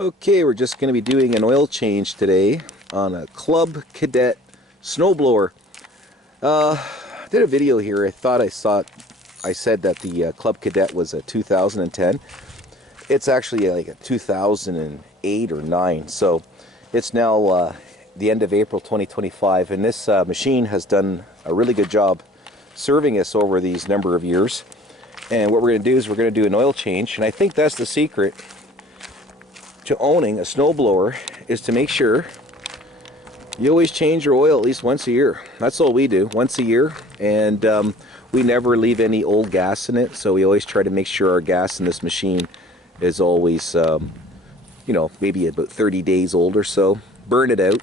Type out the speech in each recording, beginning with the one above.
Okay, we're just going to be doing an oil change today on a Club Cadet snowblower. I did a video here. I thought I said that the Club Cadet was a 2010. It's actually like a 2008 or 9. So it's now the end of April 2025, and this machine has done a really good job serving us over these number of years. And what we're going to do is we're going to do an oil change, and I think that's the secret to owning a snowblower, is to make sure you always change your oil at least once a year. That's all we do, once a year, and we never leave any old gas in it, so we always try to make sure our gas in this machine is always you know, maybe about 30 days old or so. Burn it out,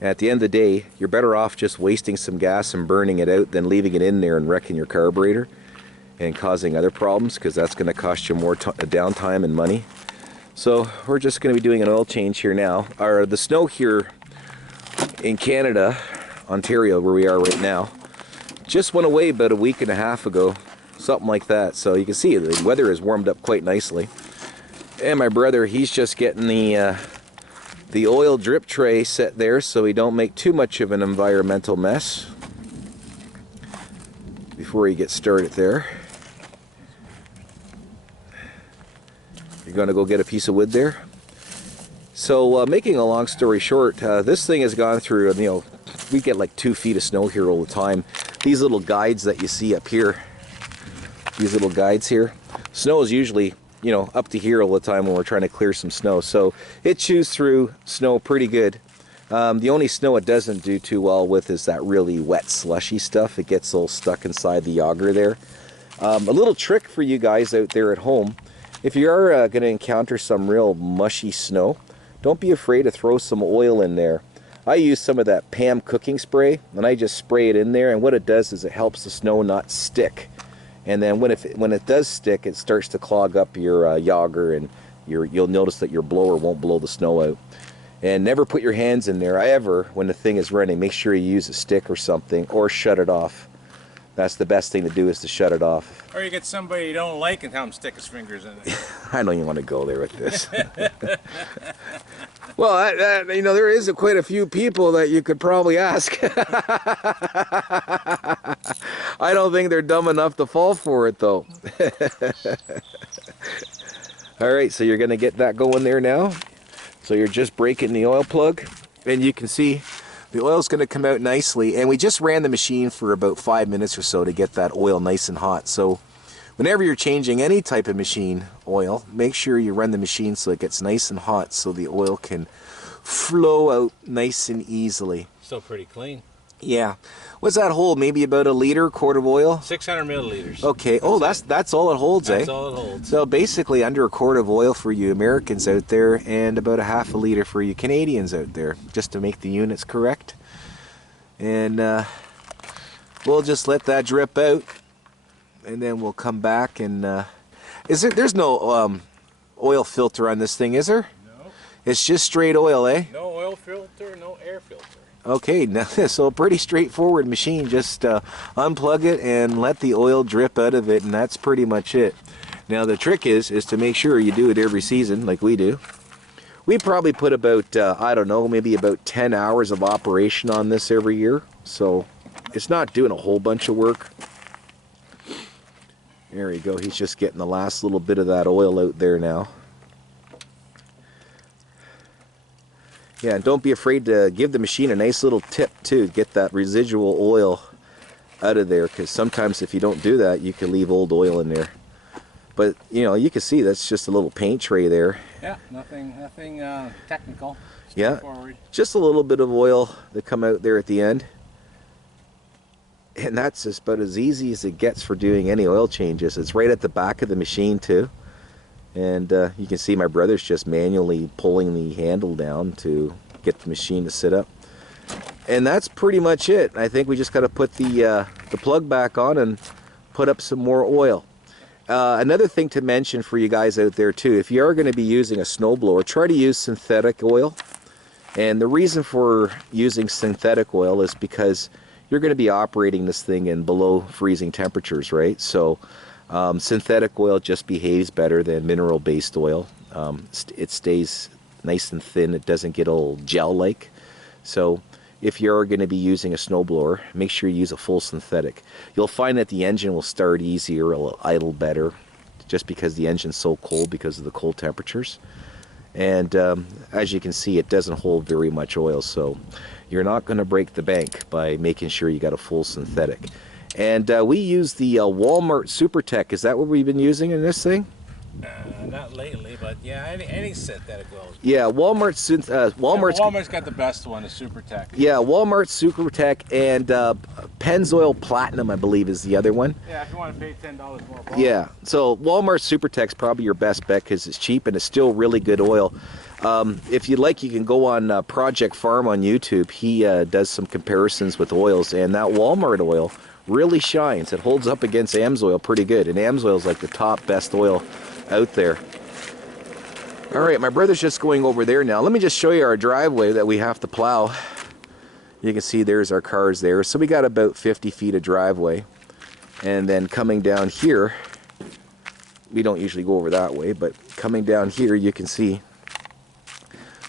and at the end of the day you're better off just wasting some gas and burning it out than leaving it in there and wrecking your carburetor and causing other problems, because that's going to cost you more downtime and money. So we're just going to be doing an oil change here now. The snow here in Canada, Ontario, where we are right now, just went away about a week and a half ago, something like that. So you can see the weather has warmed up quite nicely. And my brother, he's just getting the oil drip tray set there so we don't make too much of an environmental mess before he gets started there. You're going to go get a piece of wood there. So making a long story short, this thing has gone through, you know, we get like 2 feet of snow here all the time. These little guides that you see up here, these little guides here, snow is usually, you know, up to here all the time when we're trying to clear some snow. So it chews through snow pretty good. The only snow it doesn't do too well with is that really wet slushy stuff. It gets all stuck inside the auger there. A little trick for you guys out there at home: if you are going to encounter some real mushy snow, don't be afraid to throw some oil in there. I use some of that Pam cooking spray, and I just spray it in there, and what it does is it helps the snow not stick. And then when it does stick, it starts to clog up your auger, and you'll notice that your blower won't blow the snow out. And never put your hands in there ever when the thing is running. Make sure you use a stick or something, or shut it off. That's the best thing to do, is to shut it off. Or you get somebody you don't like and have him stick his fingers in it. I don't even want to go there with this. Well, you know, there is quite a few people that you could probably ask. I don't think they're dumb enough to fall for it, though. All right, so you're going to get that going there now. So you're just breaking the oil plug, and you can see the oil's going to come out nicely. And we just ran the machine for about 5 minutes or so to get that oil nice and hot. So whenever you're changing any type of machine oil, make sure you run the machine so it gets nice and hot, so the oil can flow out nice and easily. Still pretty clean. Yeah. What's that hold? Maybe about a liter, quart of oil? 600 milliliters. Okay. Oh, that's all it holds, eh? That's all it holds. So basically under a quart of oil for you Americans out there, and about a half a liter for you Canadians out there, just to make the units correct. And we'll just let that drip out, and then we'll come back and there's no oil filter on this thing, is there? No. It's just straight oil, eh? No oil filter, no air filter. Okay, now, so pretty straightforward machine. Just unplug it and let the oil drip out of it, and that's pretty much it. Now the trick is to make sure you do it every season like we do. We probably put about, I don't know, maybe about 10 hours of operation on this every year. So it's not doing a whole bunch of work. There you go, he's just getting the last little bit of that oil out there now. Yeah, and don't be afraid to give the machine a nice little tip too, get that residual oil out of there, because sometimes if you don't do that, you can leave old oil in there. But you know, you can see that's just a little paint tray there. Yeah, nothing technical. Yeah, just a little bit of oil to come out there at the end. And that's just about as easy as it gets for doing any oil changes. It's right at the back of the machine too. And you can see my brother's just manually pulling the handle down to get the machine to sit up. And that's pretty much it. I think we just got to put the plug back on and put up some more oil. Another thing to mention for you guys out there too, if you are going to be using a snowblower, try to use synthetic oil. And the reason for using synthetic oil is because you're going to be operating this thing in below freezing temperatures, right? So synthetic oil just behaves better than mineral-based oil. It stays nice and thin. It doesn't get all gel-like. So if you're going to be using a snowblower, make sure you use a full synthetic. You'll find that the engine will start easier, it'll idle better, just because the engine's so cold because of the cold temperatures. And as you can see, it doesn't hold very much oil, so you're not going to break the bank by making sure you got a full synthetic. And we use the Walmart SuperTech. Is that what we've been using in this thing? Not lately, but yeah, any synthetic oil is good. Yeah, Walmart's got the best one, the SuperTech. Yeah, Walmart SuperTech and Pennzoil Platinum, I believe, is the other one. Yeah, if you want to pay $10 more. Yeah, so Walmart SuperTech's probably your best bet because it's cheap and it's still really good oil. If you'd like, you can go on Project Farm on YouTube. He does some comparisons with oils, and that Walmart oil really shines. It holds up against AMSOIL pretty good, and AMSOIL is like the top best oil out there. All right, my brother's just going over there now. Let me just show you our driveway that we have to plow. You can see there's our cars there. So we got about 50 feet of driveway. And then coming down here, we don't usually go over that way, but coming down here you can see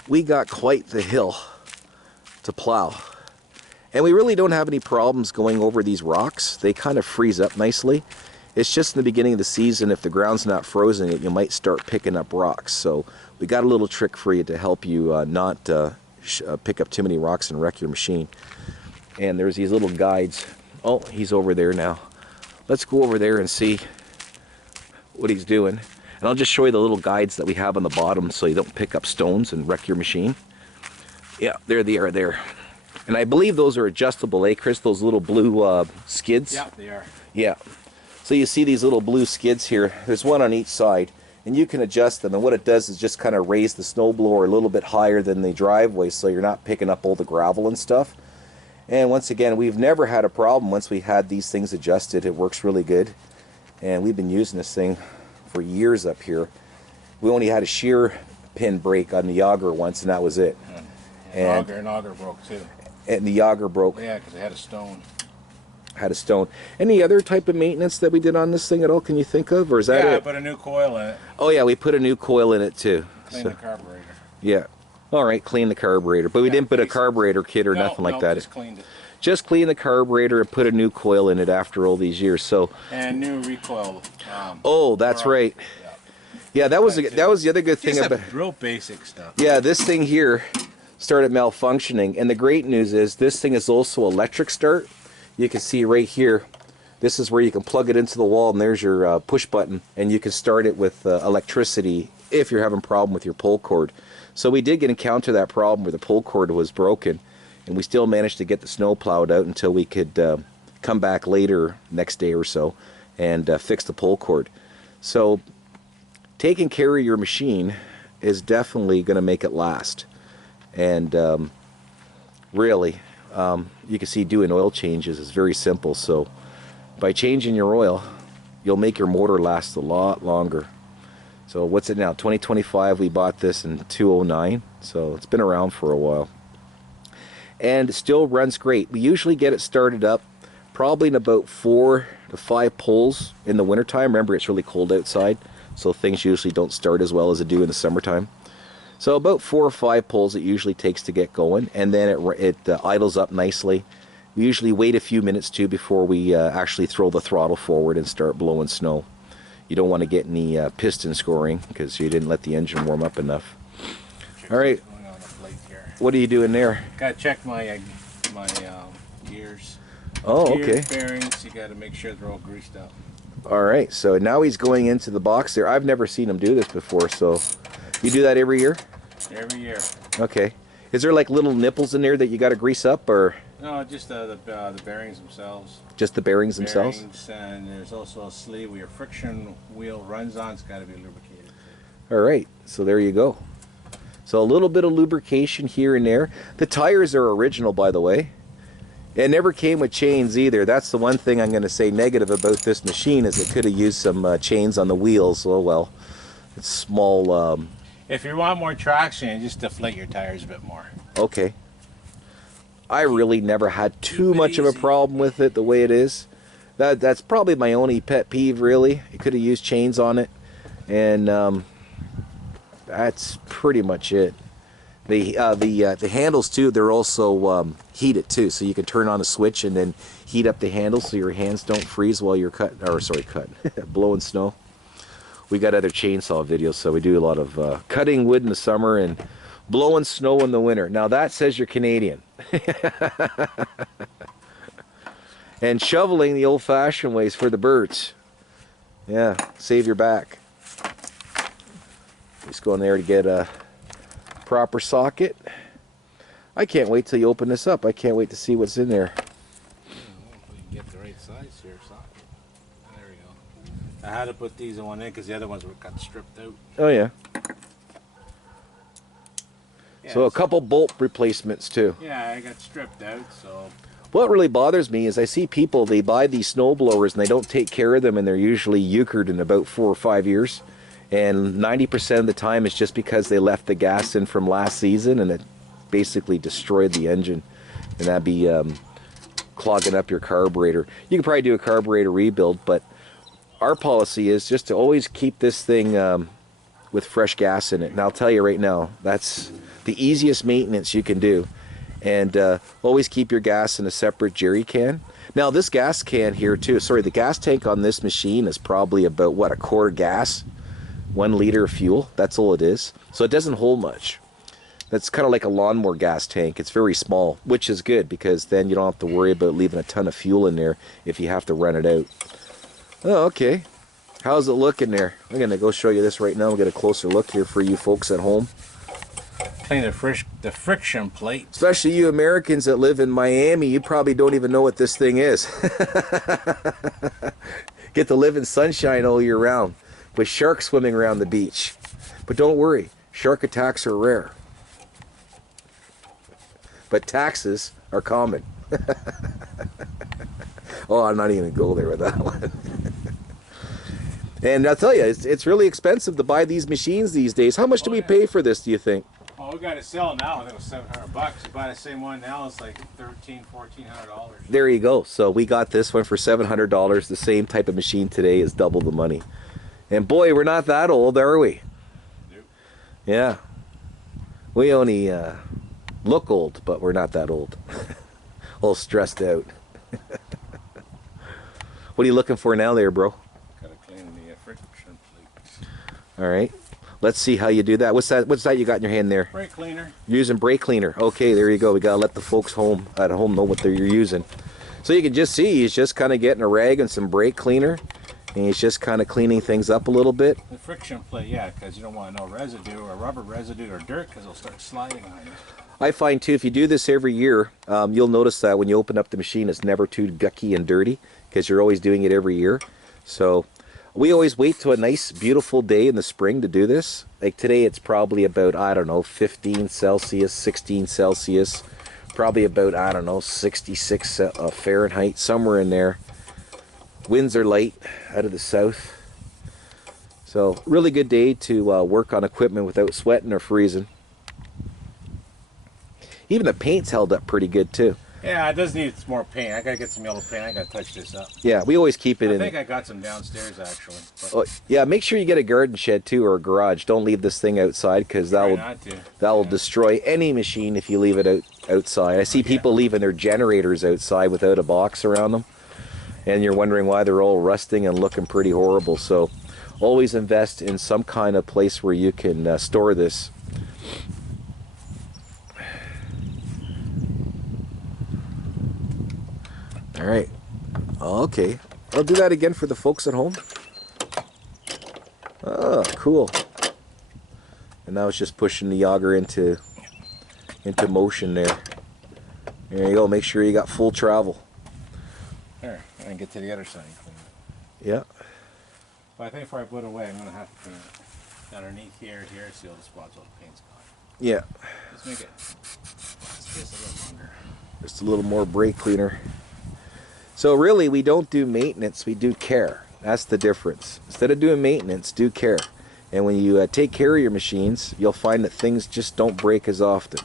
we got quite the hill to plow. And we really don't have any problems going over these rocks. They kind of freeze up nicely. It's just in the beginning of the season, if the ground's not frozen yet, you might start picking up rocks. So we got a little trick for you to help you not pick up too many rocks and wreck your machine. And there's these little guides. Oh, he's over there now. Let's go over there and see what he's doing. And I'll just show you the little guides that we have on the bottom so you don't pick up stones and wreck your machine. Yeah, there they are there. And I believe those are adjustable, eh, Chris? Those little blue skids? Yeah, they are. Yeah. So you see these little blue skids here. There's one on each side, and you can adjust them. And what it does is just kind of raise the snowblower a little bit higher than the driveway, so you're not picking up all the gravel and stuff. And once again, we've never had a problem once we had these things adjusted. It works really good, and we've been using this thing for years up here. We only had a shear pin break on the auger once, and that was it. And auger broke too. And the auger broke. Yeah, because it had a stone. Had a stone. Any other type of maintenance that we did on this thing at all? Can you think of, or is that it? Yeah, I put a new coil in it. Oh yeah, we put a new coil in it too. Clean the carburetor. Yeah. All right, clean the carburetor, but we didn't put a carburetor kit or nothing like that. Just cleaned it. Just clean the carburetor and put a new coil in it after all these years. So. And new recoil. Oh, that's right. Yeah, that was the other good thing about. Real basic stuff. Yeah, this thing here started malfunctioning, and the great news is this thing is also electric start. You can see right here, this is where you can plug it into the wall, and there's your push button, and you can start it with electricity if you're having a problem with your pull cord. So we did encounter that problem where the pull cord was broken, and we still managed to get the snow plowed out until we could come back later, next day or so, and fix the pull cord. So taking care of your machine is definitely going to make it last. And really, you can see doing oil changes is very simple. So by changing your oil, you'll make your motor last a lot longer. So what's it now? 2025. We bought this in 2009, so it's been around for a while, and it still runs great. We usually get it started up probably in about 4 to 5 pulls in the wintertime. Remember, it's really cold outside, so things usually don't start as well as they do in the summertime. So about 4 or 5 pulls it usually takes to get going, and then it idles up nicely. We usually wait a few minutes too before we actually throw the throttle forward and start blowing snow. You don't want to get any piston scoring because you didn't let the engine warm up enough. All right, what are you doing there? Got to check my gears. Oh, Gears, okay. bearings, you got to make sure they're all greased up. All right, so now he's going into the box there. I've never seen him do this before, so you do that every year? Every year. Okay. Is there like little nipples in there that you got to grease up, or? No, just the bearings themselves. Just the bearings themselves? Bearings, and there's also a sleeve where your friction wheel runs on. It's got to be lubricated. All right, so there you go. So a little bit of lubrication here and there. The tires are original, by the way. It never came with chains either. That's the one thing I'm going to say negative about this machine, is it could have used some chains on the wheels. Oh well, it's small. If you want more traction, just deflate your tires a bit more. Okay. I really never had too much of a problem with it the way it is. That's probably my only pet peeve, really. It could have used chains on it. And That's pretty much it. The handles too, they're also heated too, so you can turn on a switch and then heat up the handles so your hands don't freeze while you're blowing snow. We got other chainsaw videos, so we do a lot of cutting wood in the summer and blowing snow in the winter. Now that says you're Canadian. And shoveling the old-fashioned ways for the birds. Yeah, save your back. Just go in there to get a proper socket. I can't wait till you open this up. I can't wait to see what's in there. We can get the right size here, socket. There we go. I had to put these in one in because the other ones got stripped out. Oh yeah. Yeah, So a couple bolt replacements too. Yeah, I got stripped out, so. What really bothers me is I see people, they buy these snow blowers and they don't take care of them, and they're usually euchred in about 4 or 5 years. And 90% of the time it's just because they left the gas in from last season and it basically destroyed the engine. And that'd be clogging up your carburetor. You could probably do a carburetor rebuild, but our policy is just to always keep this thing with fresh gas in it. And I'll tell you right now, that's the easiest maintenance you can do. And always keep your gas in a separate jerry can. Now this gas can here too, sorry, the gas tank on this machine is probably about, what, a quart gas? 1 liter of fuel, that's all it is. So it doesn't hold much. That's kind of like a lawnmower gas tank. It's very small, which is good because then you don't have to worry about leaving a ton of fuel in there if you have to run it out. Oh, okay. How's it looking there? I'm going to go show you this right now. We'll get a closer look here for you folks at home. Clean the friction plate. Especially you Americans that live in Miami, you probably don't even know what this thing is. Get to live in sunshine all year round with sharks swimming around the beach. But don't worry, shark attacks are rare. But taxes are common. Oh, I'm not even going to go there with that one. And I'll tell you, it's really expensive to buy these machines these days. How much do we pay for this, do you think? Oh, we got it sell now. I think it was $700. You buy the same one now, it's like $1,400. There you go. So we got this one for $700. The same type of machine today is double the money. And boy, we're not that old, are we? Nope. Yeah. We only look old, but we're not that old. All stressed out. What are you looking for now there, bro? Gotta clean the friction plate. All right. Let's see how you do that. What's that you got in your hand there? Brake cleaner. You're using brake cleaner. Okay, there you go. We gotta let the folks at home know what you're using. So you can just see he's just kind of getting a rag and some brake cleaner, and he's just kind of cleaning things up a little bit. The friction plate, yeah, because you don't want no residue or rubber residue or dirt, because it'll start sliding on you. I find too, if you do this every year, you'll notice that when you open up the machine, it's never too gucky and dirty because you're always doing it every year. So we always wait to a nice, beautiful day in the spring to do this. Like today, it's probably about, I don't know, 15 Celsius, 16 Celsius, probably about, I don't know, 66 Fahrenheit, somewhere in there. Winds are light out of the south. So really good day to work on equipment without sweating or freezing. Even the paint's held up pretty good too. Yeah, it does need more paint. I gotta get some yellow paint. I gotta touch this up. Yeah, we always keep it in. I think I got some downstairs actually. Oh, yeah, make sure you get a garden shed too or a garage. Don't leave this thing outside because that will destroy any machine if you leave it outside. I see people leaving their generators outside without a box around them, and you're wondering why they're all rusting and looking pretty horrible. So always invest in some kind of place where you can store this. All right. Okay. I'll do that again for the folks at home. Oh, cool. And now it's just pushing the auger into motion there. There you go. Make sure you got full travel. There. I can get to the other side. Yeah. But I think before I put it away, I'm gonna have to clean it underneath here, see all the spots all the paint's gone. Yeah. Let's make it just a little longer. Just a little more brake cleaner. So really, we don't do maintenance, we do care. That's the difference. Instead of doing maintenance, do care. And when you take care of your machines, you'll find that things just don't break as often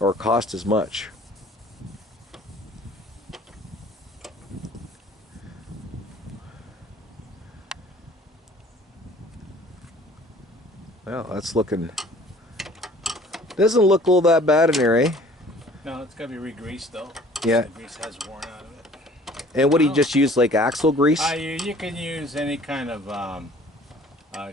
or cost as much. Well, Wow, that's looking... Doesn't look all that bad in there, eh? No, it's got to be re-greased though. Yeah. The grease has worn out of it. And what do you just use, like axle grease? You can use any kind of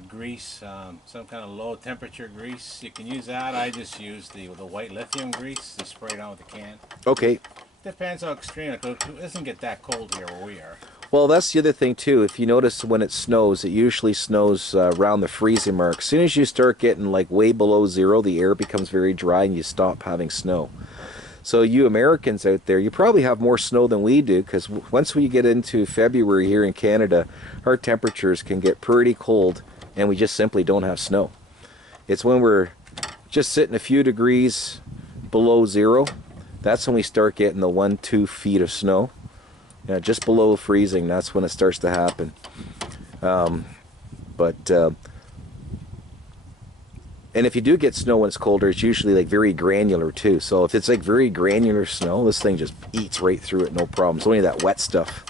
grease, some kind of low temperature grease. You can use that. I just use the white lithium grease to spray it on with the can. Okay. Depends how extreme it goes. It doesn't get that cold here where we are. Well, that's the other thing too. If you notice when it snows, it usually snows around the freezing mark. As soon as you start getting like way below zero, the air becomes very dry and you stop having snow. So you Americans out there, you probably have more snow than we do, because once we get into February here in Canada, our temperatures can get pretty cold and we just simply don't have snow. It's when we're just sitting a few degrees below zero, that's when we start getting the 1-2 feet of snow. Just below freezing, that's when it starts to happen. And if you do get snow when it's colder, it's usually like very granular too. So if it's like very granular snow, this thing just eats right through it, no problem. It's only that wet stuff